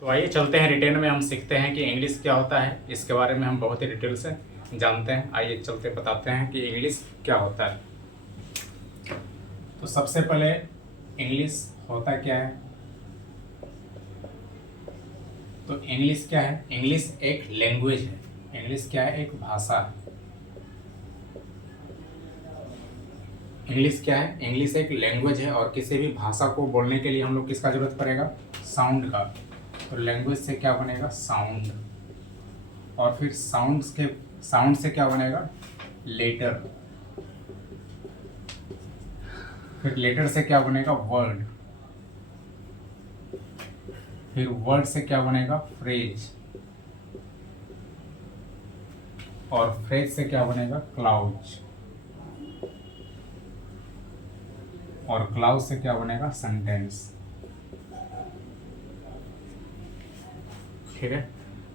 तो आइए चलते हैं रिटेन में, हम सीखते हैं कि इंग्लिश क्या होता है। इसके बारे में हम बहुत ही डिटेल से जानते हैं। आइए चलते बताते हैं कि इंग्लिश क्या होता है। तो सबसे पहले इंग्लिश होता क्या है। तो इंग्लिश क्या है? इंग्लिश एक लैंग्वेज है। इंग्लिश क्या है? एक भाषा है। इंग्लिश क्या है? इंग्लिश एक लैंग्वेज है और किसी भी भाषा को बोलने के लिए हम लोग किसका जरूरत पड़ेगा? साउंड का। तो लैंग्वेज से क्या बनेगा? साउंड। और फिर साउंड से क्या बनेगा? लेटर। फिर लेटर से क्या बनेगा? वर्ड। फिर वर्ड से क्या बनेगा? फ्रेज। और फ्रेज से क्या बनेगा? क्लाउज। और क्लाउज से क्या बनेगा? सेंटेंस। ठीक है।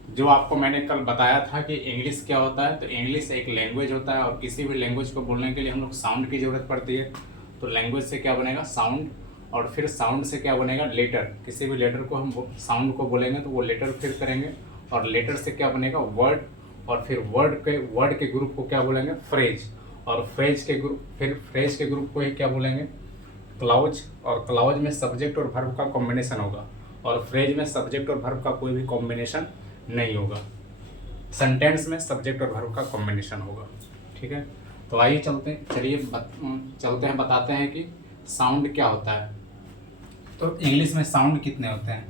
जो आपको मैंने कल बताया था कि इंग्लिश क्या होता है, तो इंग्लिश एक लैंग्वेज होता है और किसी भी लैंग्वेज को बोलने के लिए हम लोग साउंड की ज़रूरत पड़ती है। तो लैंग्वेज से क्या बनेगा? साउंड। और फिर साउंड से क्या बनेगा? लेटर। किसी भी लेटर को हम साउंड को बोलेंगे तो वो लेटर फिर करेंगे। और लेटर से क्या बनेगा? वर्ड। और फिर वर्ड के ग्रुप को क्या बोलेंगे? फ्रेज। और फ्रेज के ग्रुप को ही क्या बोलेंगे? क्लाउज। और क्लाउज में सब्जेक्ट और वर्ब का कॉम्बिनेशन होगा। और फ्रेज में सब्जेक्ट और वर्ब का कोई भी कॉम्बिनेशन नहीं होगा। सेंटेंस में सब्जेक्ट और वर्ब का कॉम्बिनेशन होगा। ठीक है। तो आइए चलते हैं बताते हैं कि साउंड क्या होता है। तो इंग्लिश में साउंड कितने होते हैं?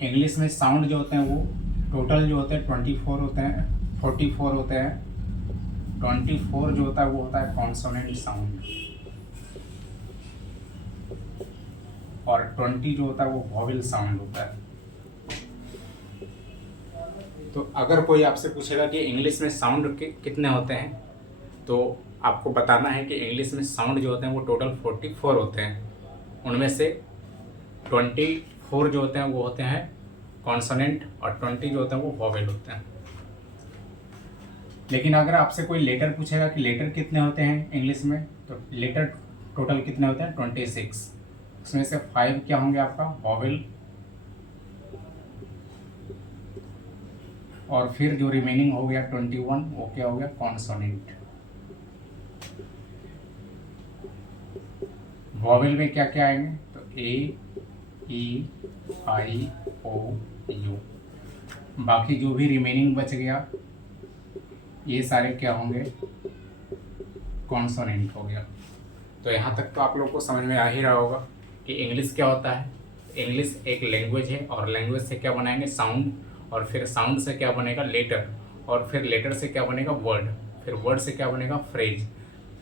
इंग्लिश में साउंड जो होते हैं वो टोटल जो होते हैं 24 होते हैं, 44 होते हैं। 24 जो होता है वो होता है कॉन्सोनेंट साउंड। और 20 जो होता है वो वॉवेल साउंड होता है। तो अगर कोई आपसे पूछेगा कि इंग्लिश में साउंड कितने होते हैं, तो आपको बताना है कि इंग्लिश में साउंड जो होते हैं वो टोटल 44 होते हैं। उनमें से 24 जो होते हैं वो होते हैं कॉन्सोनेंट और 20 जो होते हैं वो वॉवेल होते हैं। लेकिन अगर आपसे कोई लेटर पूछेगा कि लेटर कितने होते हैं इंग्लिश में, तो लेटर टोटल कितने होते हैं? 26। उसमें से 5 क्या होंगे? आपका वॉवेल। और फिर जो रिमेनिंग हो गया 21 वो क्या हो गया? कॉन्सोनेंट। वॉवेल में क्या क्या आएंगे? तो ए, ई, आई, ओ, यू। बाकी जो भी रिमेनिंग बच गया ये सारे क्या होंगे? कॉन्सोनेंट हो गया। तो यहाँ तक तो आप लोग को समझ में आ ही रहा होगा कि इंग्लिश क्या होता है। इंग्लिश एक लैंग्वेज है और लैंग्वेज से क्या बनाएंगे? साउंड। और फिर साउंड से क्या बनेगा? लेटर। और फिर लेटर से क्या बनेगा? वर्ड। फिर वर्ड से क्या बनेगा? फ्रेज।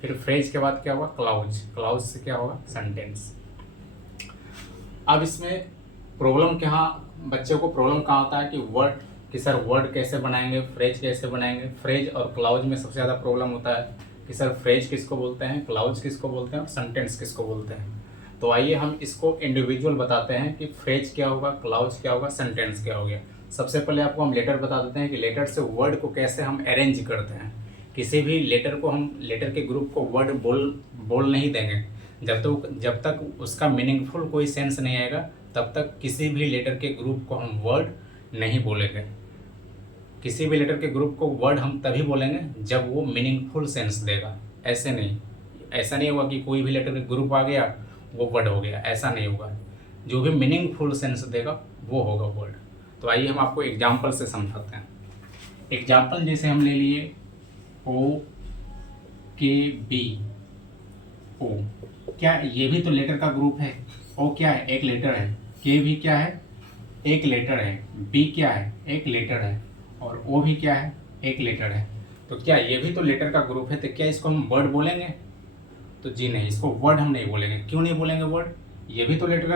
फिर फ्रेज के बाद क्या होगा? क्लाउज। क्लाउज से क्या होगा? सेंटेंस। अब इसमें प्रॉब्लम क्या, बच्चों को प्रॉब्लम कहाँ होता है कि सर वर्ड कैसे बनाएंगे, फ्रेज कैसे बनाएंगे। फ्रेज और क्लाउज में सबसे ज़्यादा प्रॉब्लम होता है कि सर फ्रेज किसको बोलते हैं, क्लाउज किसको बोलते हैं और सेंटेंस किसको बोलते हैं। तो आइए हम इसको इंडिविजुअल बताते हैं कि फ्रेज क्या होगा, क्लाउज क्या होगा, सेंटेंस क्या हो गया। सबसे पहले आपको हम लेटर बता देते हैं कि लेटर से वर्ड को कैसे हम अरेंज करते हैं। किसी भी लेटर को हम लेटर के ग्रुप को वर्ड बोल नहीं देंगे। जब तक उसका मीनिंगफुल कोई सेंस नहीं आएगा तब तक किसी भी लेटर के ग्रुप को हम वर्ड नहीं बोलेंगे। किसी भी लेटर के ग्रुप को वर्ड हम तभी बोलेंगे जब वो मीनिंगफुल सेंस देगा। ऐसा नहीं होगा कि कोई भी लेटर के ग्रुप आ गया वो वर्ड हो गया, ऐसा नहीं होगा। जो भी मीनिंगफुल सेंस देगा वो होगा वर्ड। तो आइए हम आपको एग्जाम्पल से समझाते हैं। एग्जाम्पल जैसे हम ले लिए ओ, के, बी। ओ क्या, ये भी तो लेटर का ग्रुप है। ओ क्या है? एक लेटर है। के भी क्या है? एक लेटर है। बी क्या है? एक लेटर है। और ओ भी क्या है? एक लेटर है। तो क्या ये भी तो लेटर का ग्रुप है, तो क्या इसको हम वर्ड बोलेंगे? तो जी नहीं, इसको वर्ड हम नहीं बोलेंगे। क्यों नहीं बोलेंगे वर्ड? ये भी तो लेटर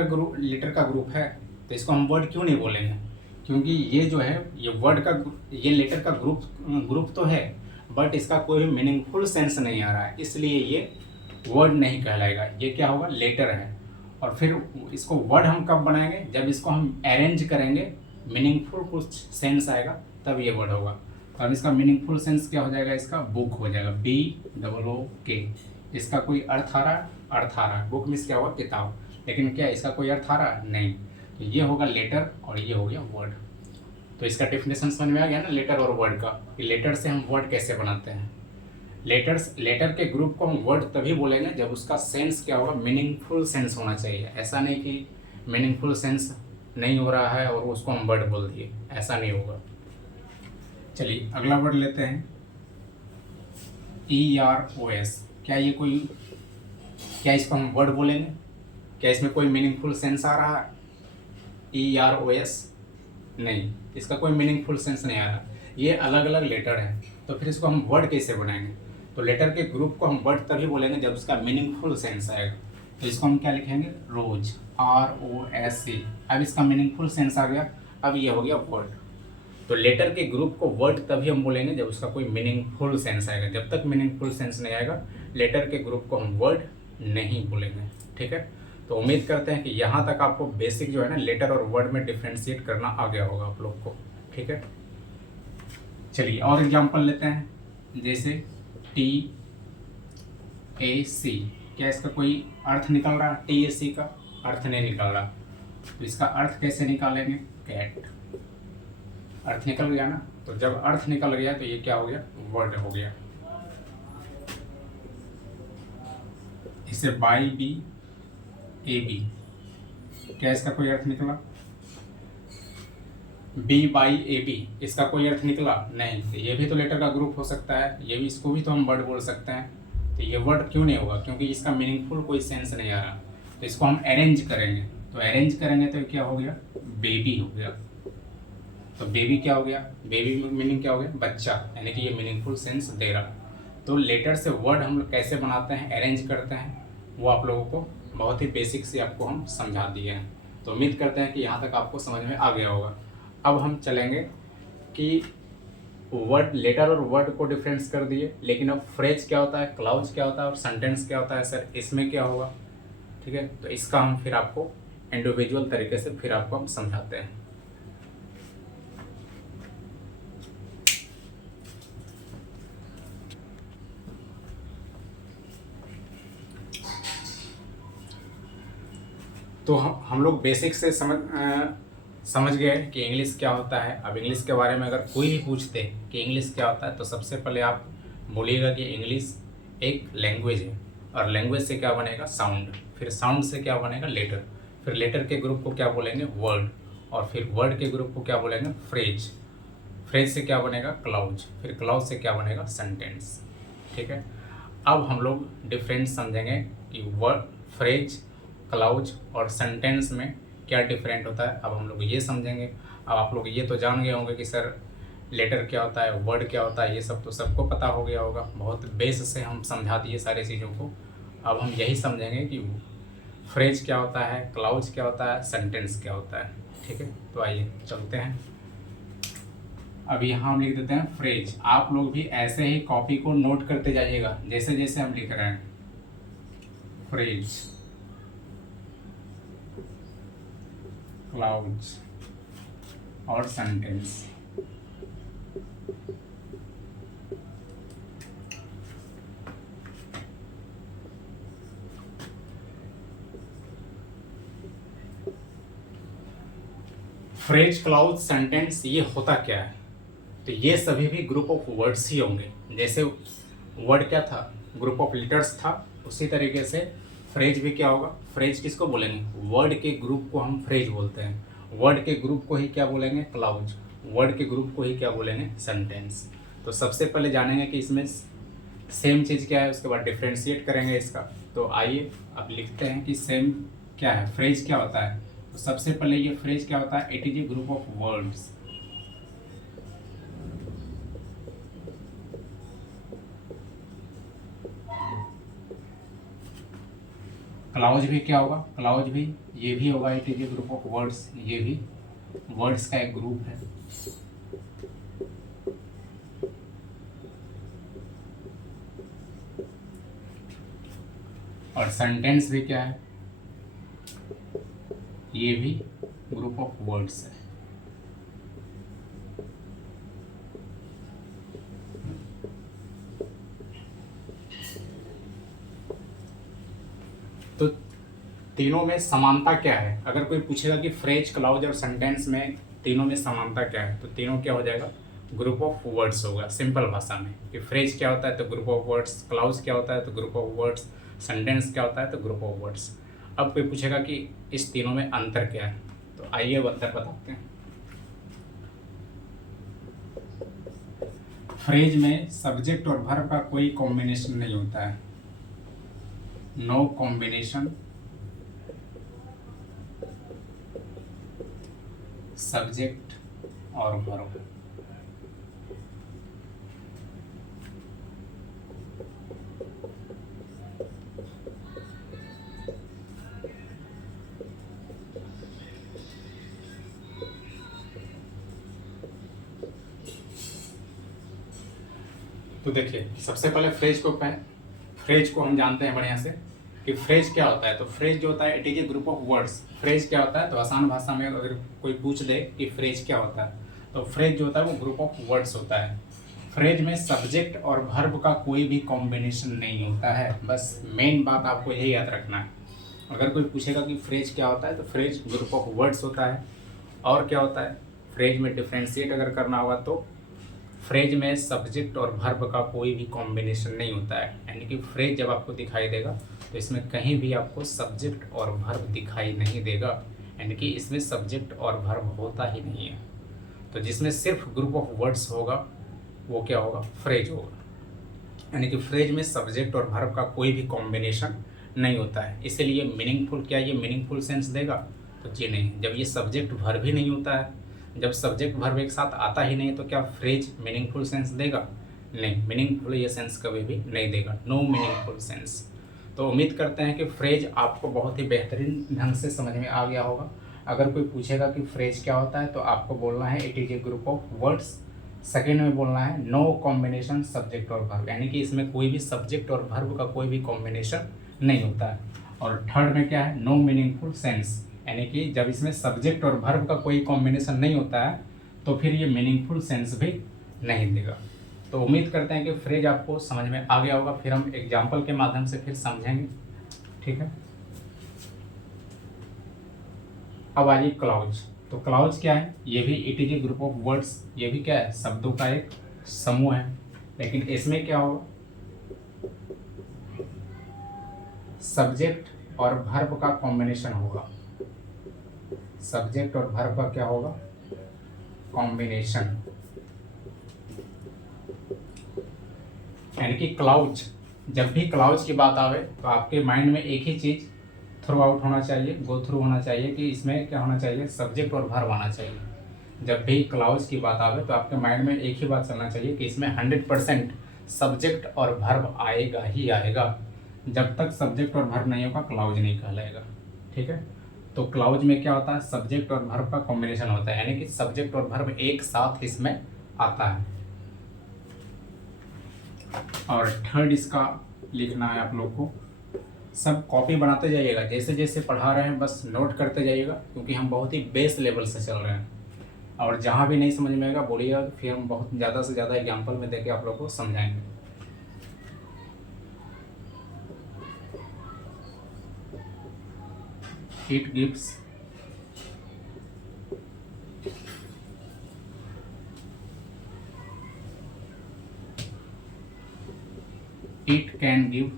का ग्रुप है, तो इसको हम वर्ड क्यों नहीं बोलेंगे? क्योंकि ये जो है ये लेटर का ग्रुप तो है, बट इसका कोई भी मीनिंगफुल सेंस नहीं आ रहा है, इसलिए ये वर्ड नहीं कहलाएगा। ये क्या होगा? लेटर है। और फिर इसको वर्ड हम कब बनाएंगे? जब इसको हम अरेंज करेंगे, मीनिंगफुल कुछ सेंस आएगा तब ये वर्ड होगा। तो अब इसका मीनिंगफुल सेंस क्या हो जाएगा? इसका बुक हो जाएगा, BOOK। इसका कोई अर्थ आ रहा? अर्थ आ रहा। बुक मीन्स क्या हुआ? किताब। लेकिन क्या इसका कोई अर्थ आ रहा? नहीं। ये होगा लेटर और ये हो गया वर्ड। तो इसका डेफिनेशन समझ में आ गया ना लेटर और वर्ड का, कि लेटर से हम वर्ड कैसे बनाते हैं। लेटर के ग्रुप को हम वर्ड तभी बोलेंगे जब उसका सेंस क्या होगा, मीनिंगफुल सेंस होना चाहिए। ऐसा नहीं कि मीनिंगफुल सेंस नहीं हो रहा है और उसको हम वर्ड बोल दिए, ऐसा नहीं होगा। चलिए अगला वर्ड लेते हैं, EROS। क्या इसको हम वर्ड बोलेंगे? क्या इसमें कोई मीनिंगफुल सेंस आ रहा है? EROS नहीं, इसका कोई मीनिंगफुल सेंस नहीं आ रहा। ये अलग अलग लेटर है, तो फिर इसको हम वर्ड कैसे बनाएंगे? तो लेटर के ग्रुप को हम वर्ड तभी बोलेंगे जब उसका मीनिंगफुल सेंस आएगा। तो इसको हम क्या लिखेंगे, रोज, ROSE। अब इसका मीनिंगफुल सेंस आ गया, अब ये हो गया वर्ड। तो लेटर के ग्रुप को वर्ड तभी हम बोलेंगे जब उसका कोई मीनिंगफुल सेंस आएगा। जब तक मीनिंगफुल सेंस नहीं आएगा लेटर के ग्रुप को हम वर्ड नहीं बोलेंगे। ठीक है, तो उम्मीद करते हैं कि यहाँ तक आपको बेसिक जो है ना लेटर और वर्ड में डिफ्रेंशिएट करना आ गया होगा आप लोग को। ठीक है, चलिए और एग्जांपल लेते हैं, जैसे TAC। क्या इसका कोई अर्थ निकल रहा है? TAC का अर्थ नहीं निकल रहा, तो इसका अर्थ कैसे निकालेंगे? कैट। अर्थ निकल गया ना, तो जब अर्थ निकल गया तो ये क्या हो गया, वर्ड हो गया। इसे BAB, क्या इसका कोई अर्थ निकला? BAB, इसका कोई अर्थ निकला नहीं, तो ये भी तो लेटर का ग्रुप हो सकता है, ये भी, इसको भी तो हम वर्ड बोल सकते हैं। तो ये वर्ड क्यों नहीं होगा? क्योंकि इसका मीनिंगफुल कोई सेंस नहीं आ रहा। तो इसको हम अरेंज करेंगे, तो अरेंज करेंगे तो क्या हो गया, बेबी हो गया। तो बेबी क्या हो गया, बेबी मीनिंग क्या हो गया, बच्चा, यानी कि ये मीनिंगफुल सेंस दे रहा। तो लेटर से वर्ड हम लोग कैसे बनाते हैं, अरेंज करते हैं, वो आप लोगों को बहुत ही बेसिक से आपको हम समझा दिए हैं। तो उम्मीद करते हैं कि यहाँ तक आपको समझ में आ गया होगा। अब हम चलेंगे कि वर्ड, लेटर और वर्ड को डिफरेंस कर दिए, लेकिन अब फ्रेज क्या होता है, क्लाउज क्या होता है और सेंटेंस क्या होता है सर, इसमें क्या होगा। ठीक है, तो इसका हम फिर आपको इंडिविजुअल तरीके से फिर आपको हम समझाते हैं। तो हम लोग बेसिक से समझ गए कि इंग्लिश क्या होता है। अब इंग्लिश के बारे में अगर कोई भी पूछते कि इंग्लिश क्या होता है, तो सबसे पहले आप बोलिएगा कि इंग्लिश एक लैंग्वेज है, और लैंग्वेज से क्या बनेगा, साउंड, फिर साउंड से क्या बनेगा, लेटर, फिर लेटर के ग्रुप को क्या बोलेंगे, वर्ड, और फिर वर्ड के ग्रुप को क्या बोलेंगे, फ्रेज, फ्रेज से क्या बनेगा, क्लाउज, फिर क्लाउज से क्या बनेगा, सेंटेंस। ठीक है, अब हम लोग डिफरेंस समझेंगे कि वर्ड, फ्रेज, क्लाउज और सेंटेंस में क्या डिफरेंट होता है। अब हम लोग ये समझेंगे। अब आप लोग ये तो जान गए होंगे कि सर लेटर क्या होता है, वर्ड क्या होता है, ये सब तो सबको पता हो गया होगा, बहुत बेस से हम समझा दिए सारी चीज़ों को। अब हम यही समझेंगे कि फ्रेज क्या होता है, क्लाउज क्या होता है, सेंटेंस क्या होता है। ठीक है, तो आइए चलते हैं। अब यहाँ हम लिख देते हैं फ्रेज। आप लोग भी ऐसे ही कॉपी को नोट करते जाइएगा जैसे जैसे हम लिख रहे हैं। फ्रेज, क्लाउज और सेंटेंस। फ्रेज, क्लाउज, सेंटेंस, ये होता क्या है? तो ये सभी भी ग्रुप ऑफ वर्ड्स ही होंगे। जैसे वर्ड क्या था, ग्रुप ऑफ लेटर्स था, उसी तरीके से फ्रेज भी क्या होगा, फ्रेज किसको बोलेंगे, वर्ड के ग्रुप को हम फ्रेज बोलते हैं। वर्ड के ग्रुप को ही क्या बोलेंगे, क्लाउज, वर्ड के ग्रुप को ही क्या बोलेंगे, सेंटेंस। तो सबसे पहले जानेंगे कि इसमें सेम चीज़ क्या है, उसके बाद डिफ्रेंशिएट करेंगे इसका। तो आइए अब लिखते हैं कि सेम क्या है, फ्रेज क्या होता है। तो सबसे पहले ये फ्रेज क्या होता है, it is a group of words. Clause भी क्या होगा, क्लाउज भी ये भी होगा, it is a group of words, ये भी वर्ड्स का एक ग्रुप है। और सेंटेंस भी क्या है, ये भी ग्रुप ऑफ वर्ड्स है। तो तीनों में समानता क्या है। अगर कोई पूछेगा कि फ्रेज, क्लाउज और सेंटेंस में तीनों में समानता क्या है, तो तीनों क्या हो जाएगा, ग्रुप ऑफ वर्ड्स होगा। सिंपल भाषा में कि फ्रेज क्या होता है तो ग्रुप ऑफ वर्ड्स, क्लाउज क्या होता है तो ग्रुप ऑफ वर्ड्स, सेंटेंस क्या होता है तो ग्रुप ऑफ वर्ड्स। अब कोई पूछेगा कि इस तीनों में अंतर क्या है, तो आइए अंतर बताते हैं। फ्रेज में सब्जेक्ट और वर्ब का कोई कॉम्बिनेशन नहीं होता है, नो कॉम्बिनेशन सब्जेक्ट और वर्ब। तो देखिए सबसे पहले फ्रेज को हम जानते हैं बढ़िया से कि फ्रेज क्या होता है। तो फ्रेज जो होता है it is a group of words. Phrase क्या होता है, तो आसान भाषा में अगर कोई पूछ ले कि फ्रेज क्या होता है, तो फ्रेज जो होता है वो ग्रुप ऑफ वर्ड्स होता है। फ्रेज में सब्जेक्ट और वर्ब का कोई भी कॉम्बिनेशन नहीं होता है, बस मेन बात आपको यही याद रखना है। अगर कोई पूछेगा कि फ्रेज क्या होता है, तो फ्रेज ग्रुप ऑफ वर्ड्स होता है। और क्या होता है, फ्रेज में डिफ्रेंशिएट अगर करना होगा तो फ्रेज में सब्जेक्ट और वर्ब का कोई भी कॉम्बिनेशन नहीं होता है। यानी कि फ्रेज जब आपको दिखाई देगा तो इसमें कहीं भी आपको सब्जेक्ट और वर्ब दिखाई नहीं देगा, यानी कि इसमें सब्जेक्ट और वर्ब होता ही नहीं है। तो जिसमें सिर्फ ग्रुप ऑफ वर्ड्स होगा वो क्या होगा, फ्रेज होगा। यानी कि फ्रेज में सब्जेक्ट और वर्ब का कोई भी कॉम्बिनेशन नहीं होता है। इसलिए मीनिंगफुल, क्या ये मीनिंगफुल सेंस देगा, तो जी नहीं। जब ये सब्जेक्ट वर्ब ही नहीं होता है, जब सब्जेक्ट वर्ब एक साथ आता ही नहीं, तो क्या फ्रेज मीनिंगफुल सेंस देगा, नहीं। मीनिंगफुल ये सेंस कभी भी नहीं देगा, नो मीनिंगफुल सेंस। तो उम्मीद करते हैं कि फ्रेज आपको बहुत ही बेहतरीन ढंग से समझ में आ गया होगा। अगर कोई पूछेगा कि फ्रेज क्या होता है, तो आपको बोलना है it is a group of words. Second में बोलना है नो कॉम्बिनेशन सब्जेक्ट और वर्ब, यानी कि इसमें कोई भी सब्जेक्ट और वर्ब का कोई भी कॉम्बिनेशन नहीं होता है। और थर्ड में क्या है, नो मीनिंगफुल सेंस, यानी कि जब इसमें सब्जेक्ट और वर्ब का कोई कॉम्बिनेशन नहीं होता है तो फिर ये मीनिंगफुल सेंस भी नहीं देगा। तो उम्मीद करते हैं कि फ्रेज आपको समझ में आ गया होगा। फिर हम एग्जाम्पल के माध्यम से फिर समझेंगे, ठीक है। अब आइए क्लाउज। तो क्लाउज क्या है, ये भी it is a group of words, ये भी क्या है, शब्दों का एक समूह है। लेकिन इसमें क्या होगा, सब्जेक्ट और वर्ब का कॉम्बिनेशन होगा। सब्जेक्ट और वर्ब का क्या होगा, कॉम्बिनेशन। यानी कि क्लाउज, जब भी क्लाउज की बात आवे तो आपके माइंड में एक ही चीज थ्रू आउट होना चाहिए, गो थ्रू होना चाहिए कि इसमें क्या होना चाहिए, सब्जेक्ट और वर्ब आना चाहिए। जब भी क्लाउज की बात आवे तो आपके माइंड में एक ही बात चलना चाहिए कि इसमें 100% सब्जेक्ट और वर्ब आएगा ही आएगा। जब तक सब्जेक्ट और वर्ब नहीं होगा क्लाउज नहीं कहलाएगा, ठीक है। तो क्लाउज में क्या होता है, सब्जेक्ट और वर्ब का कॉम्बिनेशन होता है, यानी कि सब्जेक्ट और वर्ब एक साथ इसमें आता है। और थर्ड इसका लिखना है आप लोग को, सब कॉपी बनाते जाइएगा, जैसे जैसे पढ़ा रहे हैं बस नोट करते जाइएगा, क्योंकि हम बहुत ही बेस लेवल से चल रहे हैं। और जहाँ भी नहीं समझ में आएगा बोलिएगा, फिर हम बहुत ज़्यादा से ज़्यादा एग्जाम्पल में देके आप लोग को समझाएंगे। It gives it can give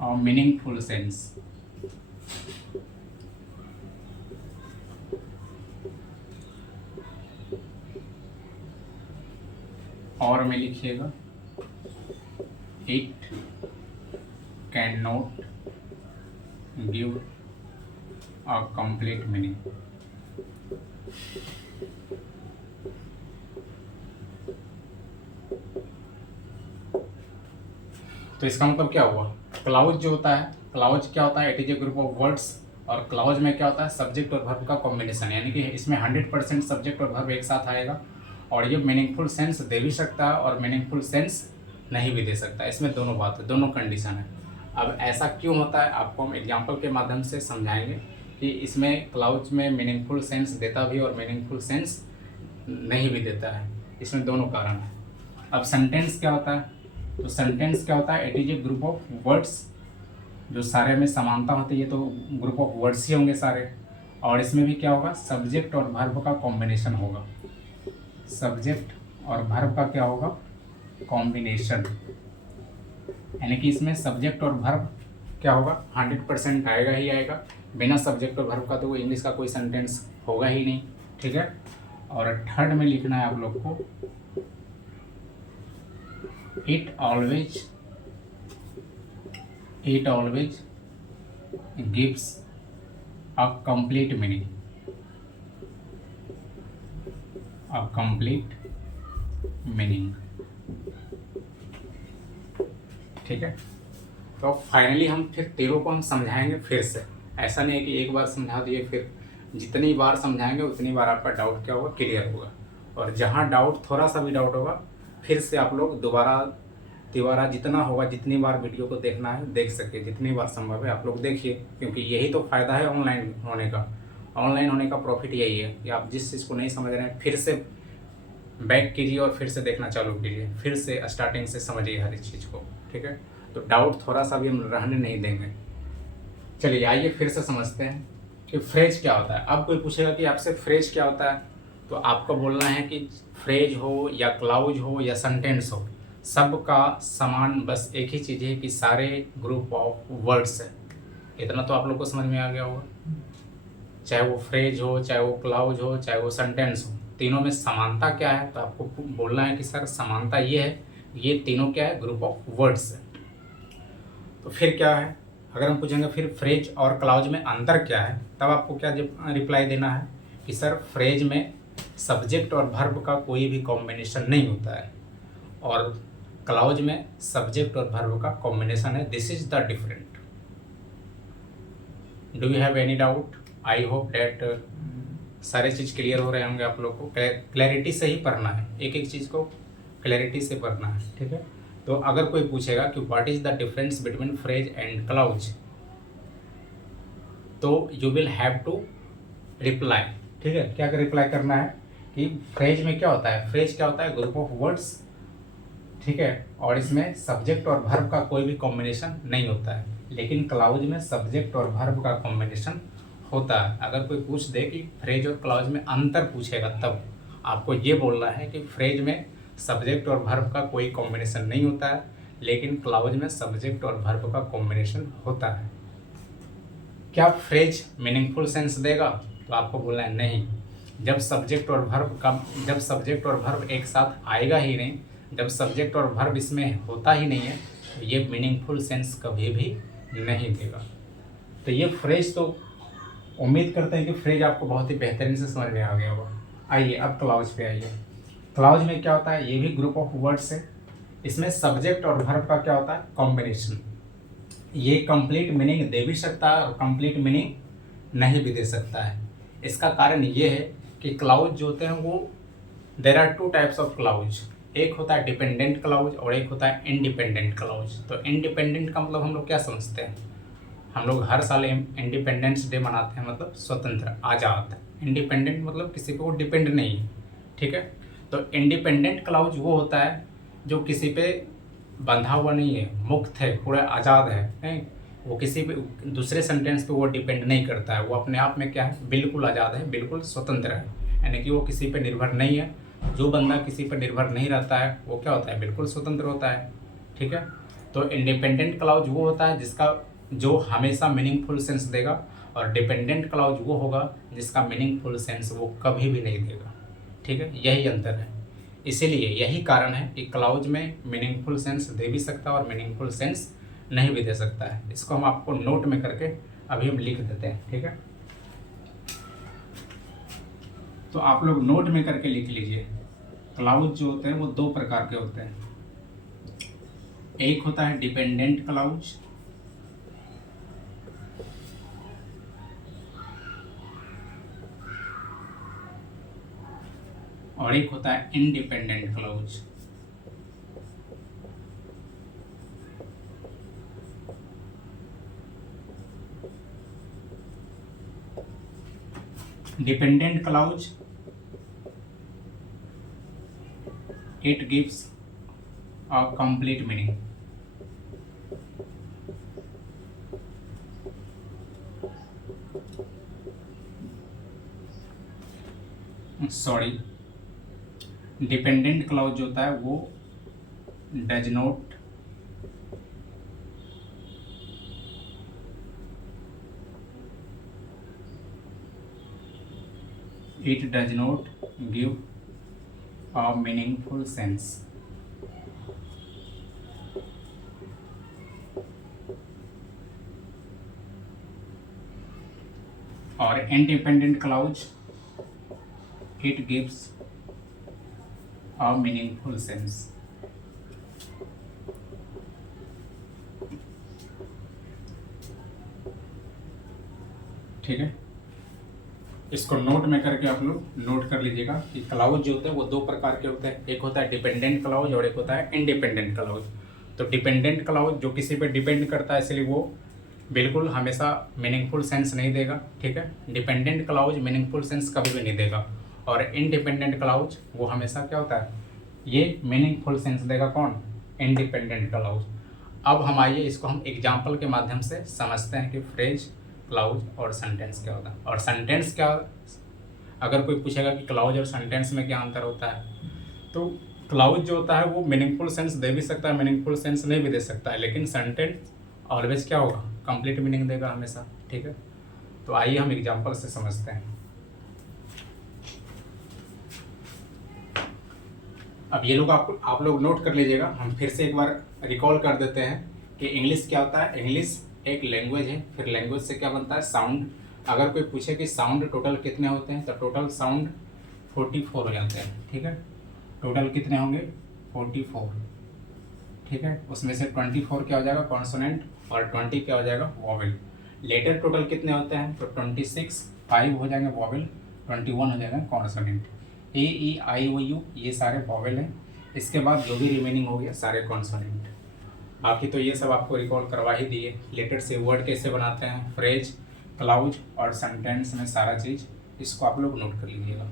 a meaningful sense। और में लिखिएगा it cannot give a complete meaning। तो इसका मतलब क्या हुआ, क्लाउज जो होता है, क्लाउज क्या होता है, it is a group of words. और क्लाउज में क्या होता है, सब्जेक्ट और वर्ब का कॉम्बिनेशन, यानी कि इसमें 100% सब्जेक्ट और वर्ब एक साथ आएगा। और ये मीनिंगफुल सेंस दे भी सकता है और मीनिंगफुल सेंस नहीं भी दे सकता है। इसमें दोनों बात है, दोनों कंडीशन है। अब ऐसा क्यों होता है आपको हम एग्जाम्पल के माध्यम से समझाएंगे कि इसमें क्लाउज में मीनिंगफुल सेंस देता भी और मीनिंगफुल सेंस नहीं भी देता है। इसमें दोनों कारण है। अब सेंटेंस क्या होता है, तो सेंटेंस क्या होता है, it is a group of words जो सारे में समानता होती है, ये तो ग्रुप ऑफ वर्ड्स ही होंगे सारे। और इसमें भी क्या होगा, सब्जेक्ट और वर्ब का कॉम्बिनेशन होगा। सब्जेक्ट और वर्ब का क्या होगा, कॉम्बिनेशन। यानी कि इसमें सब्जेक्ट और वर्ब क्या होगा, 100% आएगा ही आएगा। बिना सब्जेक्ट और वर्ब का तो इंग्लिश का कोई सेंटेंस होगा ही नहीं। ठीक है। और थर्ड में लिखना है आप लोग को, it always gives a complete meaning. ठीक है। तो फाइनली हम फिर तीनों को हम समझाएंगे फिर से। ऐसा नहीं है कि एक बार समझा दिए, फिर जितनी बार समझाएंगे उतनी बार आपका डाउट क्या होगा, क्लियर होगा। और जहाँ डाउट, थोड़ा सा भी डाउट होगा, फिर से आप लोग दोबारा तिबारा जितना होगा, जितनी बार वीडियो को देखना है देख सके, जितनी बार संभव है आप लोग देखिए, क्योंकि यही तो फ़ायदा है ऑनलाइन होने का। ऑनलाइन होने का प्रॉफिट यही है कि आप जिस चीज़ को नहीं समझ रहे हैं फिर से बैक कीजिए और फिर से देखना चालू कीजिए, फिर से स्टार्टिंग से समझिए हर एक चीज़ को। ठीक है। तो डाउट थोड़ा सा भी हम रहने नहीं देंगे। चलिए आइए फिर से समझते हैं कि फ्रेज क्या होता है। अब कोई पूछेगा कि आपसे फ्रेज क्या होता है, तो आपको बोलना है कि फ्रेज हो या क्लाउज हो या सेंटेंस हो, सबका समान बस एक ही चीज़ है कि सारे ग्रुप ऑफ वर्ड्स है। इतना तो आप लोग को समझ में आ गया होगा। चाहे वो फ्रेज हो, चाहे वो क्लाउज हो, चाहे वो सेंटेंस हो, तीनों में समानता क्या है, तो आपको बोलना है कि सर समानता ये है, ये तीनों क्या है, ग्रुप ऑफ वर्ड्स है। तो फिर क्या है, अगर हम पूछेंगे फिर फ्रेज और क्लाउज में अंतर क्या है, तब आपको क्या रिप्लाई देना है कि सर फ्रेज में सब्जेक्ट और वर्ब का कोई भी कॉम्बिनेशन नहीं होता है, और क्लाउज में सब्जेक्ट और वर्ब का कॉम्बिनेशन है। This is the different. Do you have any doubt? I hope that सारे चीज़ क्लियर हो रहे होंगे आप लोग को। क्लैरिटी से ही पढ़ना है, एक एक चीज़ को क्लैरिटी से पढ़ना है। ठीक है। तो अगर कोई पूछेगा कि what is the difference between phrase and clause, तो you will have to reply. ठीक है। क्या रिप्लाई करना है कि फ्रेज में क्या होता है, फ्रेज क्या होता है, ग्रुप ऑफ वर्ड्स। ठीक है। और इसमें सब्जेक्ट और वर्ब का कोई भी कॉम्बिनेशन नहीं होता है, लेकिन क्लाउज में सब्जेक्ट और वर्ब का कॉम्बिनेशन होता है। अगर कोई पूछ दे कि फ्रेज और क्लाउज में अंतर पूछेगा, तब आपको ये बोलना है कि फ्रेज में सब्जेक्ट और वर्ब का कोई कॉम्बिनेशन नहीं होता है, लेकिन क्लाउज में सब्जेक्ट और वर्ब का कॉम्बिनेशन होता है। क्या फ्रेज मीनिंगफुल सेंस देगा, तो आपको बोलना है नहीं। जब सब्जेक्ट और वर्ब एक साथ आएगा ही नहीं, जब सब्जेक्ट और वर्ब इसमें होता ही नहीं है, तो ये मीनिंगफुल सेंस कभी भी नहीं देगा। तो ये फ्रेज तो उम्मीद करते हैं कि फ्रेज आपको बहुत ही बेहतरीन से समझ में आ गया होगा। आइए अब क्लाउज पे आइए। क्लाउज में क्या होता है, ये भी ग्रुप ऑफ वर्ड्स है। इसमें सब्जेक्ट और वर्ब का क्या होता है, कॉम्बिनेशन। ये कंप्लीट मीनिंग दे भी सकता है और कंप्लीट मीनिंग नहीं भी दे सकता है। इसका कारण ये है कि क्लाउज जो होते हैं वो, there are two types of clause. एक होता है डिपेंडेंट क्लाउज और एक होता है इंडिपेंडेंट क्लाउज। तो इंडिपेंडेंट का मतलब हम लोग क्या समझते हैं, हम लोग हर साल इंडिपेंडेंस डे मनाते हैं, मतलब स्वतंत्र आज़ाद। इंडिपेंडेंट मतलब किसी पे वो डिपेंड नहीं है। ठीक है। तो इंडिपेंडेंट क्लाउज वो होता है जो किसी पे बंधा हुआ नहीं है, मुक्त है, पूरा आज़ाद है, नहीं, वो किसी पे दूसरे सेंटेंस पे वो डिपेंड नहीं करता है, वो अपने आप में क्या है, बिल्कुल आज़ाद है, बिल्कुल स्वतंत्र है। यानी कि वो किसी पे निर्भर नहीं है। जो बंदा किसी पर निर्भर नहीं रहता है वो क्या होता है, बिल्कुल स्वतंत्र होता है। ठीक है। तो इंडिपेंडेंट क्लाउज वो होता है जिसका, जो हमेशा मीनिंगफुल सेंस देगा, और डिपेंडेंट क्लाउज वो होगा जिसका मीनिंगफुल सेंस वो कभी भी नहीं देगा। ठीक है। यही अंतर है। इसीलिए यही कारण है कि क्लाउज में मीनिंगफुल सेंस दे भी सकता है और मीनिंगफुल सेंस नहीं भी दे सकता है। इसको हम आपको नोट में करके अभी हम लिख देते हैं। ठीक है। तो आप लोग नोट में करके लिख लीजिए। क्लाउज जो होते हैं वो दो प्रकार के होते हैं। एक होता है डिपेंडेंट क्लाउज, और एक होता है independent clause. Dependent clause, it gives a complete meaning. Sorry, dependent clause जो होता है वो does not it does not give a meaningful sense. और independent clause it gives a meaningful sense. ठीक है, इसको नोट में करके आप लोग नोट कर लीजिएगा कि क्लाउज जो होते हैं वो दो प्रकार के होते हैं, एक होता है डिपेंडेंट क्लाउज और एक होता है इंडिपेंडेंट क्लाउज। तो डिपेंडेंट क्लाउज जो किसी पे डिपेंड करता है इसलिए वो बिल्कुल हमेशा मीनिंगफुल सेंस नहीं देगा, ठीक है। डिपेंडेंट क्लाउज मीनिंगफुल सेंस कभी भी नहीं देगा, और इंडिपेंडेंट क्लाउज वो हमेशा क्या होता है, ये मीनिंगफुल सेंस देगा। कौन? Independent clause. अब हम आइए इसको हम एग्जाम्पल के माध्यम से समझते हैं कि फ्रेज, क्लाउज और सेंटेंस क्या होता है। और सेंटेंस क्या, अगर कोई पूछेगा कि क्लाउज और सेंटेंस में क्या अंतर होता है, तो क्लाउज जो होता है वो मीनिंगफुल सेंस दे भी सकता है, मीनिंगफुल सेंस नहीं भी दे सकता है, लेकिन सेंटेंस ऑलवेज क्या होगा, कंप्लीट मीनिंग देगा हमेशा, ठीक है। तो आइए हम एग्जाम्पल से समझते हैं। अब ये लोग आप लोग नोट कर लीजिएगा, हम फिर से एक बार रिकॉल कर देते हैं कि इंग्लिश क्या होता है। इंग्लिश एक लैंग्वेज है, फिर लैंग्वेज से क्या बनता है, साउंड। अगर कोई पूछे कि साउंड टोटल कितने होते हैं, तो टोटल साउंड 44 हो जाते हैं, ठीक है। टोटल कितने होंगे, 44, ठीक है। उसमें से 24 क्या हो जाएगा, कॉन्सोनेंट, और 20 क्या हो जाएगा, वॉवेल। लेटर टोटल कितने होते हैं, तो 26, 5 हो जाएंगे वॉवेल, 21 हो जाएगा consonant. A E I O you ये सारे वॉवेल हैं, इसके बाद जो भी रिमेनिंग हो गया सारे कॉन्सोनेंट। बाकी तो ये सब आपको रिकॉल करवा ही दिए। लेटर से वर्ड कैसे बनाते हैं, फ्रेज, क्लाउज और सेंटेंस में सारा चीज़, इसको आप लोग नोट कर लीजिएगा।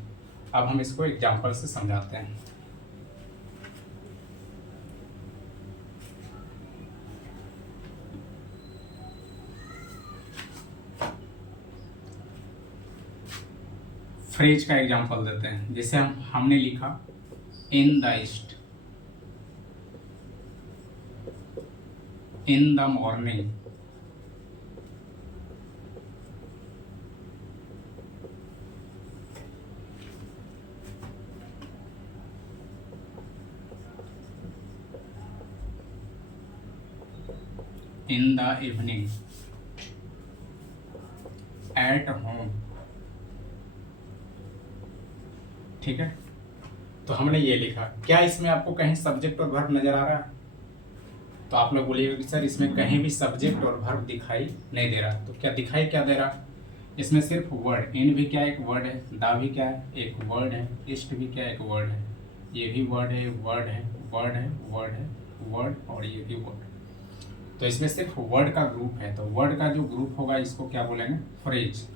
अब हम इसको एग्जाम्पल से समझाते हैं। फ्रेज का एग्जाम्पल देते हैं, जैसे हमने लिखा in the east, in the morning, in the evening, at home, ठीक है। तो हमने ये लिखा, क्या इसमें आपको कहीं सब्जेक्ट और वर्ब नजर आ रहा है? तो आप लोग बोलिएगा कि सर इसमें कहीं भी सब्जेक्ट और वर्ब दिखाई नहीं दे रहा। तो क्या दिखाई क्या दे रहा, इसमें सिर्फ वर्ड। इन भी क्या एक वर्ड है, दा भी क्या है एक वर्ड है, ईस्ट भी क्या एक वर्ड है, ये भी वर्ड है, वर्ड है, वर्ड है, वर्ड है, वर्ड, और ये भी वर्ड। तो इसमें सिर्फ वर्ड का ग्रुप है, तो वर्ड का जो ग्रुप होगा इसको क्या बोलेंगे, फ्रेज।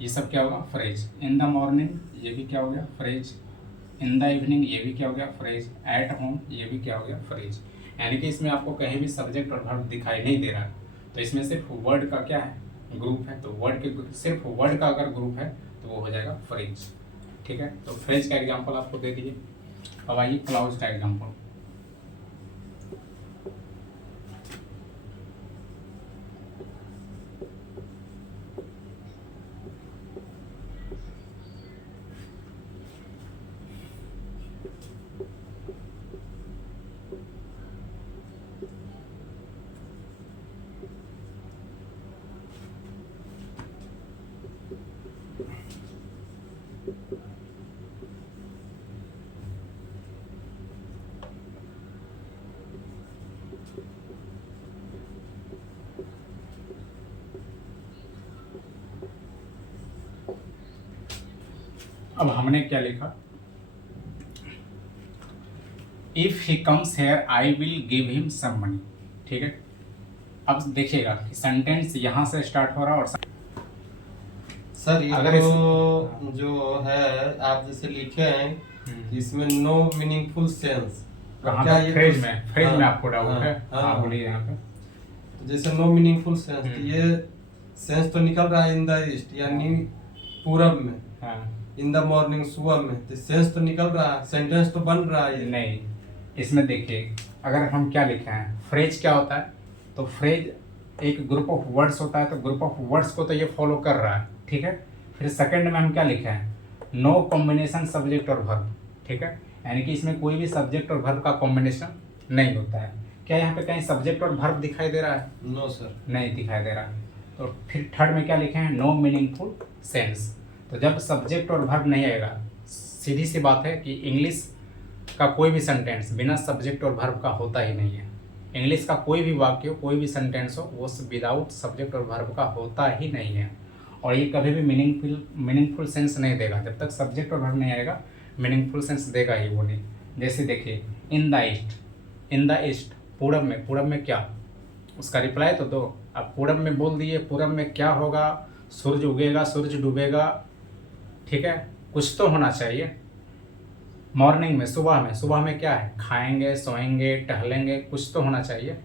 ये सब क्या होगा, फ्रेज। इन द मॉर्निंग ये भी क्या हो गया, फ्रेज। इन द इवनिंग ये भी क्या हो गया, फ्रेज। एट होम ये भी क्या हो गया, फ्रेज। यानी कि इसमें आपको कहीं भी सब्जेक्ट और वर्ब दिखाई नहीं दे रहा है, तो इसमें सिर्फ वर्ड का क्या है, ग्रुप है। तो वर्ड के सिर्फ वर्ड का अगर ग्रुप है तो वो हो जाएगा फ्रेज, ठीक है। तो फ्रेज का एग्जांपल आपको दे दिए। अब आइए क्लाउज का एग्जांपल। अब हमने क्या लिखा, if he comes here I will give him some money, ठीक है। अब देखिएगा कि सेंटेंस यहाँ से स्टार्ट हो रहा और सर ये अगर जो है आप जैसे लिखे हैं इसमें नो मीनिंगफुल सेंस, क्या ये फ्रेज में आपको डाउट है? हाँ बोलिए यहाँ पे। तो जैसे नो मीनिंगफुल सेंस, तो ये सेंस तो निकल रहा है इन द ईस्ट यानी पूरब में, हाँ। इन द मॉर्निंग, सुबह में, तो सेंस तो निकल रहा है, सेंटेंस तो बन रहा है ये। नहीं, इसमें देखिए अगर हम क्या लिखे हैं, फ्रेज क्या होता है, तो फ्रेज एक ग्रुप ऑफ वर्ड्स होता है, तो ग्रुप ऑफ वर्ड्स को तो ये फॉलो कर रहा है, ठीक है। फिर सेकंड में हम क्या लिखे हैं, नो कॉम्बिनेशन सब्जेक्ट और वर्ब, ठीक है, यानी कि इसमें कोई भी सब्जेक्ट और वर्ब का कॉम्बिनेशन नहीं होता है। क्या यहाँ पे कहीं सब्जेक्ट और वर्ब दिखाई दे रहा है? No sir. नहीं दिखाई दे रहा है। तो फिर थर्ड में क्या लिखे हैं, नो मीनिंगफुल सेंस। तो जब सब्जेक्ट और वर्ब नहीं आएगा, सीधी सी बात है कि इंग्लिश का कोई भी सेंटेंस बिना सब्जेक्ट और वर्ब का होता ही नहीं है। इंग्लिश का कोई भी वाक्य हो, कोई भी सेंटेंस हो, वो विदाउट सब्जेक्ट और वर्ब का होता ही नहीं है। और ये कभी भी मीनिंगफुल सेंस नहीं देगा, जब तक सब्जेक्ट और वर्ब नहीं आएगा मीनिंगफुल सेंस देगा ही वो नहीं। जैसे देखिए in the east, in the east पूरब में, पूरब में क्या, उसका रिप्लाई तो दो। अब पूरब में बोल दिए, पूरब में क्या होगा, सूरज उगेगा, सूरज डूबेगा, ठीक है, कुछ तो होना चाहिए। मॉर्निंग में, सुबह में क्या है, खाएंगे, सोएंगे, टहलेंगे, कुछ तो होना चाहिए।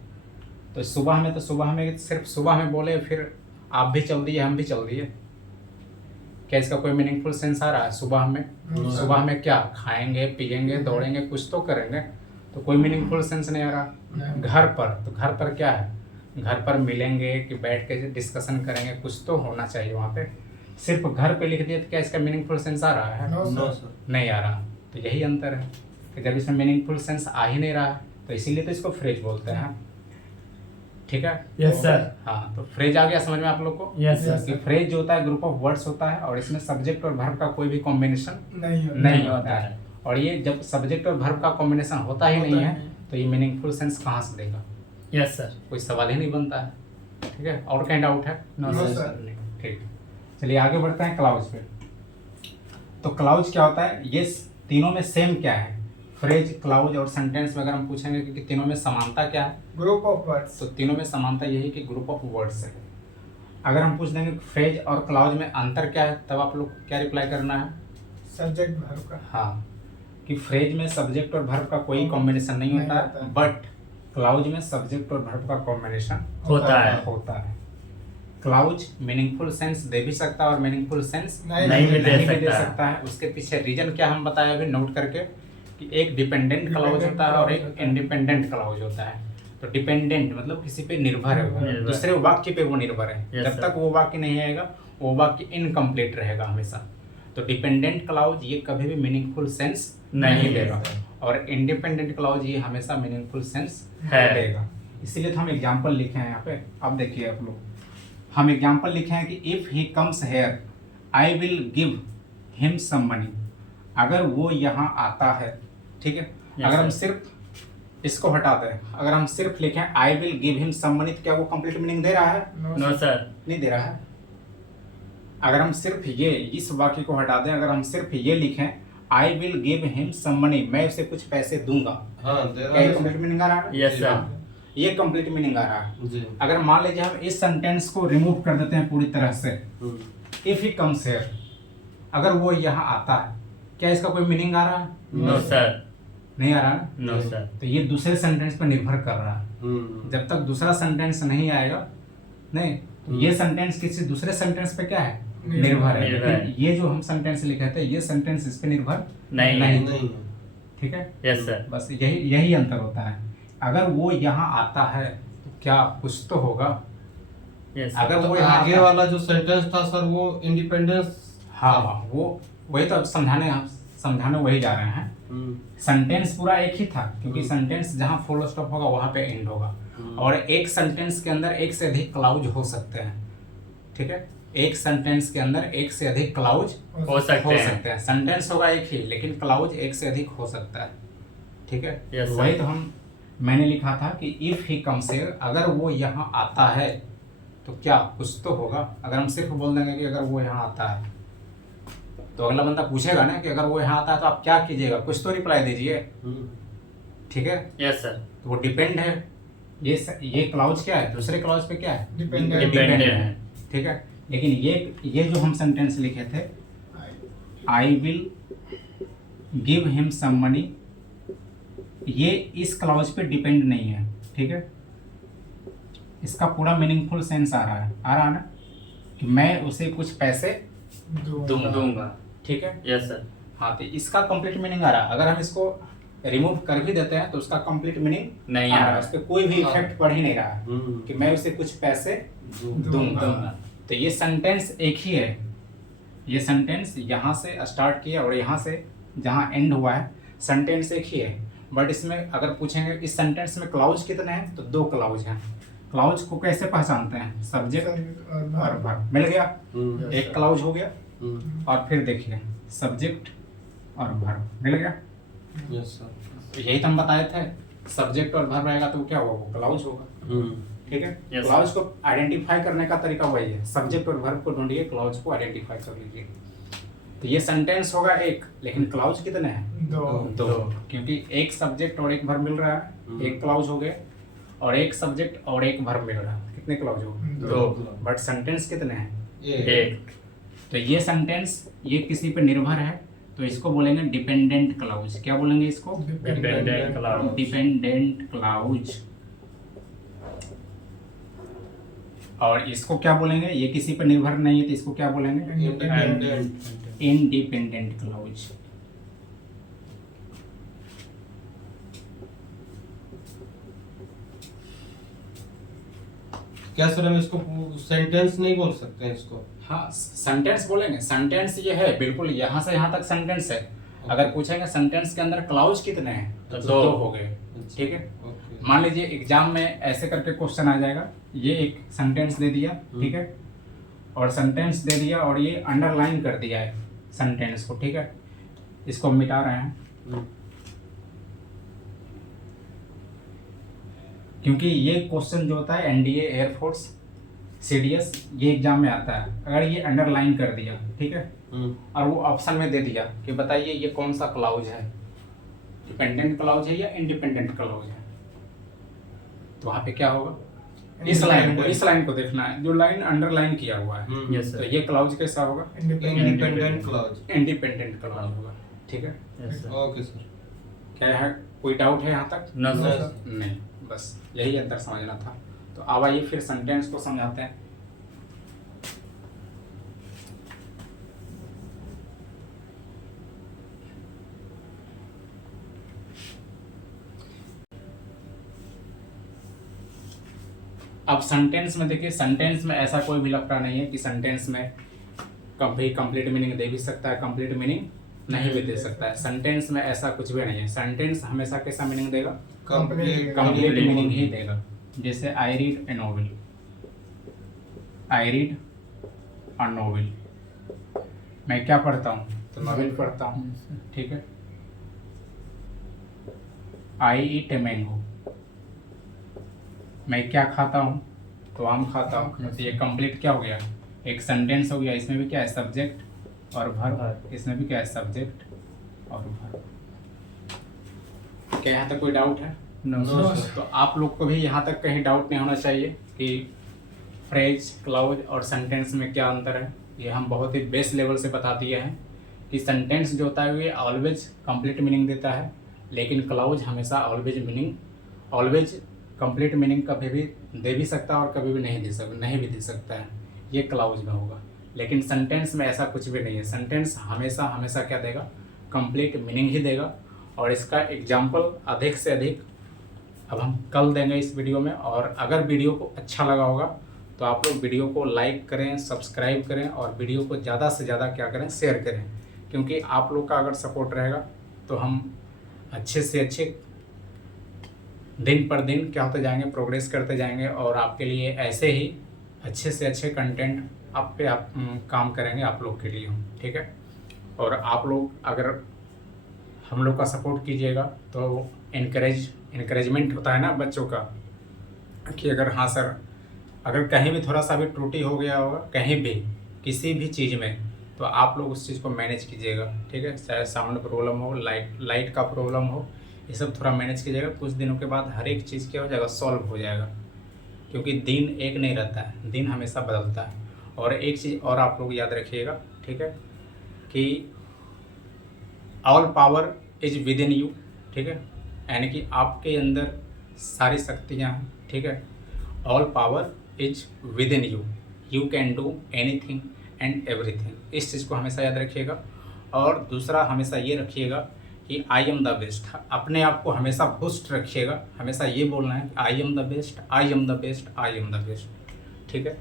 तो सुबह में सिर्फ सुबह में बोले, फिर आप भी चल दिए, हम भी चल दिए, क्या इसका कोई मीनिंगफुल सेंस आ रहा है? सुबह में, सुबह में क्या खाएंगे, पिएंगे, दौड़ेंगे, कुछ तो करेंगे, तो कोई मीनिंगफुल सेंस नहीं आ रहा। घर पर, तो घर पर क्या है, घर पर मिलेंगे कि बैठ के डिस्कशन करेंगे, कुछ तो होना चाहिए वहाँ पे। सिर्फ घर पे लिख दिया तो क्या इसका मीनिंगफुल सेंस आ रहा है? No sir. नहीं आ रहा। तो यही अंतर है कि जब इसमें मीनिंगफुल सेंस आ ही नहीं रहा है, तो इसीलिए तो इसको फ्रेज बोलते हैं, ठीक है। Yes sir. हाँ, तो फ्रेज आ गया समझ में आप लोग को? Yes sir. कि फ्रेज जो होता है ग्रुप ऑफ वर्ड्स होता है, और इसमें सब्जेक्ट और वर्ब का कोई भी कॉम्बिनेशन नहीं होता है। और ये जब सब्जेक्ट और वर्ब का कॉम्बिनेशन होता ही नहीं है, तो ये मीनिंगफुल सेंस कहाँ से देगा? Yes sir. कोई सवाल ही नहीं बनता है, ठीक है। और कहीं डाउट है? No sir. नहीं, ठीक। चलिए आगे बढ़ते हैं क्लाउज पे। तो क्लाउज क्या होता है, ये तीनों में सेम क्या है? फ्रेज, क्लाउज और सेंटेंस में अगर हम पूछेंगे कि तीनों में समानता क्या है, ग्रुप ऑफ वर्ड्स, तो तीनों में समानता यही कि ग्रुप ऑफ वर्ड्स है। अगर हम पूछ देंगे फ्रेज और क्लाउज में अंतर क्या है, तब आप लोग को क्या रिप्लाई करना है? सब्जेक्ट वर्ब का। हाँ, कि फ्रेज में सब्जेक्ट और वर्ब का कोई कॉम्बिनेशन नहीं होता है, बट क्लाउज में सब्जेक्ट और वर्ब का कॉम्बिनेशन होता है। क्लाउज मीनिंगफुल सेंस दे भी सकता है और मीनिंगफुल सेंस नहीं भी दे भी दे सकता है। सकता है। उसके पीछे रीजन क्या हम बताए अभी नोट करके, कि एक डिपेंडेंट क्लाउज होता है और एक इंडिपेंडेंट क्लाउज होता है। तो डिपेंडेंट मतलब किसी पे निर्भर है, वो निर्भर। दूसरे वाक्य पे वो निर्भर है। Yes, जब sir. तक वो वाक्य नहीं आएगा, वो वाक्य इनकम्प्लीट रहेगा हमेशा। तो डिपेंडेंट क्लाउज ये कभी भी मीनिंगफुल सेंस नहीं देगा, और इंडिपेंडेंट क्लाउज ये हमेशा मीनिंगफुल सेंस है। देगा। इसीलिए तो हम एग्जाम्पल लिखे हैं यहाँ पे। अब देखिए आप लोग, हम एग्जाम्पल लिखे हैं कि if he comes here I will give him some money. अगर वो यहाँ आता है, ठीक है, Yes, अगर हम sir. सिर्फ इसको हटा दें, अगर हम सिर्फ लिखें I will give him some money, तो क्या वो कंप्लीट मीनिंग दे रहा है? No sir. नहीं दे रहा है। अगर हम सिर्फ ये इस वाक्य को हटा दें, अगर हम सिर्फ ये लिखें I will give him some money, मैं उसे कुछ पैसे दूंगा, हाँ, दे क्या रहा ये है कंप्लीट मीनिंग आ रहा है? Yes sir. हाँ, ये कंप्लीट मीनिंग आ रहा है। जी। अगर मान लीजिए हम इस सेंटेंस को रिमूव कर देते हैं पूरी तरह से, हम्म। इफ ही कम्स हियर, अगर वो यहाँ आता है, क्या इसका कोई मीनिंग आ रहा है? No sir. नहीं आ रहा है। No sir. तो ये दूसरे सेंटेंस पर निर्भर कर रहा है। हम्म। जब तक दूसरा सेंटेंस नहीं आएगा, नहीं, तो ये सेंटेंस किसी दूसरे सेंटेंस पे क्या है? निर्भर है। निर्भर है। लेकिन ये जो हम सेंटेंस लिखे थे, ये सेंटेंस इस पे निर्भर नहीं। नहीं। ठीक है। Yes sir. बस यही अंतर होता है। अगर वो यहाँ आता है तो क्या कुछ तो होगा। यस अगर तो वो यहाँ आगे आता- वाला जो सेंटेंस था सर, वो इंडिपेंडेंस। हाँ, वो वही तो अब समझाने वही जा रहे हैं। सेंटेंस पूरा एक ही था, क्योंकि सेंटेंस जहाँ फुल स्टॉप होगा वहाँ पे एंड होगा, और एक सेंटेंस के अंदर एक से अधिक क्लाउज हो सकते हैं। ठीक है, एक सेंटेंस के अंदर एक से अधिक क्लाउज हो सकते हैं। सेंटेंस होगा एक ही, लेकिन क्लाउज एक से अधिक हो सकता है। ठीक है, Yes, sir. वही तो मैंने लिखा था कि इफ ही कम्स हियर, अगर वो यहाँ आता है तो क्या कुछ तो होगा। अगर हम सिर्फ बोल देंगे कि अगर वो यहाँ आता है, तो अगला बंदा पूछेगा ना कि अगर वो यहाँ आता है तो आप क्या कीजिएगा, कुछ तो रिप्लाई दीजिए। ठीक है, यस सर। तो वो डिपेंड है। ये क्लाउज क्या है, दूसरे क्लाउज पे क्या है? डिपेंडेंट। डिपेंडेंट है। ठीक है, लेकिन ये जो हम सेंटेंस लिखे थे, I will give him some money, ये इस क्लाउज पे डिपेंड नहीं है। ठीक है, इसका पूरा मीनिंगफुल सेंस आ रहा है ना, कि मैं उसे कुछ पैसे दूंगा। ठीक है। Yes sir. हाँ, तो इसका कंप्लीट मीनिंग आ रहा है। अगर हम इसको रिमूव कर भी देते हैं तो उसका कंप्लीट मीनिंग नहीं आ रहा है। उस पर कोई भी हाँ। इफेक्ट पड़ ही नहीं रहा है कि मैं उसे कुछ पैसे दूंगा। तो ये सेंटेंस एक ही है। ये सेंटेंस यहाँ से स्टार्ट किया और यहाँ से जहाँ एंड हुआ है सेंटेंस एक ही है। बट इसमें अगर पूछेंगे इस सेंटेंस में क्लाउज कितने हैं, तो 2 क्लाउज हैं। क्लाउज को कैसे पहचानते हैं? सब्जेक्ट और वर्ब। मिल गया, एक क्लाउज हो गया। और फिर देखिए सब्जेक्ट और वर्ब मिल गया। Yes sir. तो यही तो हम बताए थे, सब्जेक्ट और वर्ब रहेगा तो वो क्या होगा? वो क्लाउज होगा। ठीक है। Yes, क्लाउज को आइडेंटिफाई करने का तरीका वही है, सब्जेक्ट और वर्ब को ढूंढिए, क्लाउज को आइडेंटिफाई कर लीजिए। तो ये सेंटेंस होगा एक, लेकिन क्लाउज कितने हैं? 2। क्योंकि एक सब्जेक्ट और एक वर्ब मिल रहा है, एक क्लाउज हो गया। और एक सब्जेक्ट और एक वर्ब मिल रहा है, कितने क्लाउज हो गए? 2। बट सेंटेंस कितने हैं? एक। तो ये सेंटेंस ये किसी पे निर्भर है, तो इसको बोलेंगे डिपेंडेंट क्लाउज। क्या बोलेंगे इसको? Dependent clause. Dependent clause. और इसको क्या बोलेंगे? ये किसी पर निर्भर नहीं है तो इसको क्या बोलेंगे? Independent clause. क्या सर हम इसको सेंटेंस नहीं बोल सकते हैं इसको? हाँ, सेंटेंस बोलेंगे। सेंटेंस ये है बिल्कुल, यहाँ से यहाँ तक सेंटेंस है। अगर पूछेंगे सेंटेंस के अंदर क्लाउज कितने हैं, तो तो 2 हो गए। ठीक है। ओके। मान लीजिए एग्जाम में ऐसे करके क्वेश्चन आ जाएगा, ये एक सेंटेंस दे दिया, ठीक है, और सेंटेंस दे दिया और ये अंडरलाइन कर दिया है सेंटेंस को, ठीक है, इसको मिटा रहे हैं क्योंकि ये क्वेश्चन जो होता है एनडीए, एयरफोर्स, सीडीएस, ये एग्जाम में आता है। अगर ये अंडरलाइन कर दिया, ठीक है, और वो ऑप्शन में दे दिया कि बताइए ये कौन सा क्लाउज है, डिपेंडेंट क्लाउज है या इंडिपेंडेंट क्लाउज है, तो वहाँ पे क्या होगा? इस लाइन को देखना है, जो लाइन अंडरलाइन किया हुआ है। यस तो सर। ये क्लाउज कैसा होगा? Independent clause. इंडिपेंडेंट क्लाउज होगा। ठीक है। Yes sir. Okay sir. क्या है, कोई डाउट है यहाँ तक? No No, sir. sir. नहीं, बस यही अंतर समझना था। तो अब आइए फिर सेंटेंस को समझाते हैं। अब सेंटेंस में देखिए, सेंटेंस में ऐसा कोई भी लफड़ा नहीं है कि सेंटेंस में कभी कंप्लीट मीनिंग दे भी सकता है, कंप्लीट मीनिंग नहीं भी दे सकता है। सेंटेंस में ऐसा कुछ भी नहीं है। सेंटेंस हमेशा कैसा मीनिंग देगा? कंप्लीट मीनिंग ही देगा। जैसे I read A novel, I read a novel, मैं क्या पढ़ता हूँ? तो नोवेल पढ़ता हूँ। ठीक है। आई ईट ए मैंगो, मैं क्या खाता हूँ? तो आम खाता हूँ। तो ये कंप्लीट क्या हो गया? एक सेंटेंस हो गया। इसमें भी क्या है? सब्जेक्ट और वर्ब। इसमें भी क्या है? सब्जेक्ट और वर्ब। क्या यहाँ तक कोई डाउट है? No sir. तो आप लोग को भी यहाँ तक कहीं डाउट नहीं होना चाहिए कि फ्रेज, क्लाउज और सेंटेंस में क्या अंतर है। ये हम बहुत ही बेस लेवल से बता दिए हैं कि सेंटेंस जो होता है ये ऑलवेज कंप्लीट मीनिंग देता है, लेकिन क्लाउज हमेशा ऑलवेज कंप्लीट मीनिंग कभी भी दे भी सकता है और कभी भी नहीं भी दे सकता है। ये क्लाउज में होगा। लेकिन सेंटेंस में ऐसा कुछ भी नहीं है। सेंटेंस हमेशा क्या देगा? कंप्लीट मीनिंग ही देगा। और इसका एग्जाम्पल अधिक से अधिक अब हम कल देंगे इस वीडियो में। और अगर वीडियो को अच्छा लगा होगा तो आप लोग वीडियो को लाइक करें, सब्सक्राइब करें और वीडियो को ज़्यादा से ज़्यादा क्या करें? शेयर करें। क्योंकि आप लोग का अगर सपोर्ट रहेगा तो हम अच्छे से अच्छे दिन पर दिन क्या होते जाएंगे? प्रोग्रेस करते जाएंगे और आपके लिए ऐसे ही अच्छे से अच्छे कंटेंट आप काम करेंगे आप लोग के लिए हम। ठीक है। और आप लोग अगर हम लोग का सपोर्ट कीजिएगा तो इनकरेजमेंट होता है ना बच्चों का, कि अगर हाँ सर, अगर कहीं भी थोड़ा सा भी त्रुटि हो गया होगा कहीं भी किसी भी चीज़ में, तो आप लोग उस चीज़ को मैनेज कीजिएगा। ठीक है। चाहे साउंड प्रॉब्लम हो, लाइट का प्रॉब्लम हो, ये सब थोड़ा मैनेज कीजिएगा। कुछ दिनों के बाद हर एक चीज़ क्या हो जाएगा? सॉल्व हो जाएगा। क्योंकि दिन एक नहीं रहता है, दिन हमेशा बदलता है। और एक चीज़ और आप लोग याद रखिएगा, ठीक है, कि all power is with in you. ठीक है। यानी कि आपके अंदर सारी शक्तियाँ हैं। ठीक है। All power is with in you, you can do anything and everything. इस चीज़ को हमेशा याद रखिएगा। और दूसरा हमेशा ये रखिएगा कि आई एम द बेस्ट। अपने आप को हमेशा बुस्ट रखिएगा, हमेशा ये बोलना है कि I am the best, I am the best, I am the best. ठीक है,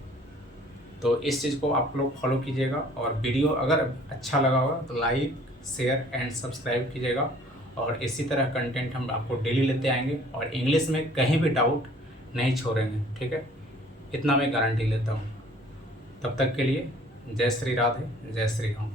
तो इस चीज़ को आप लोग फॉलो कीजिएगा। और वीडियो अगर अच्छा लगा होगा तो लाइक, शेयर एंड सब्सक्राइब कीजिएगा। और इसी तरह कंटेंट हम आपको डेली लेते आएंगे और इंग्लिश में कहीं भी डाउट नहीं छोड़ेंगे। ठीक है, इतना मैं गारंटी लेता हूँ। तब तक के लिए जय श्री राधे, जय श्री राम।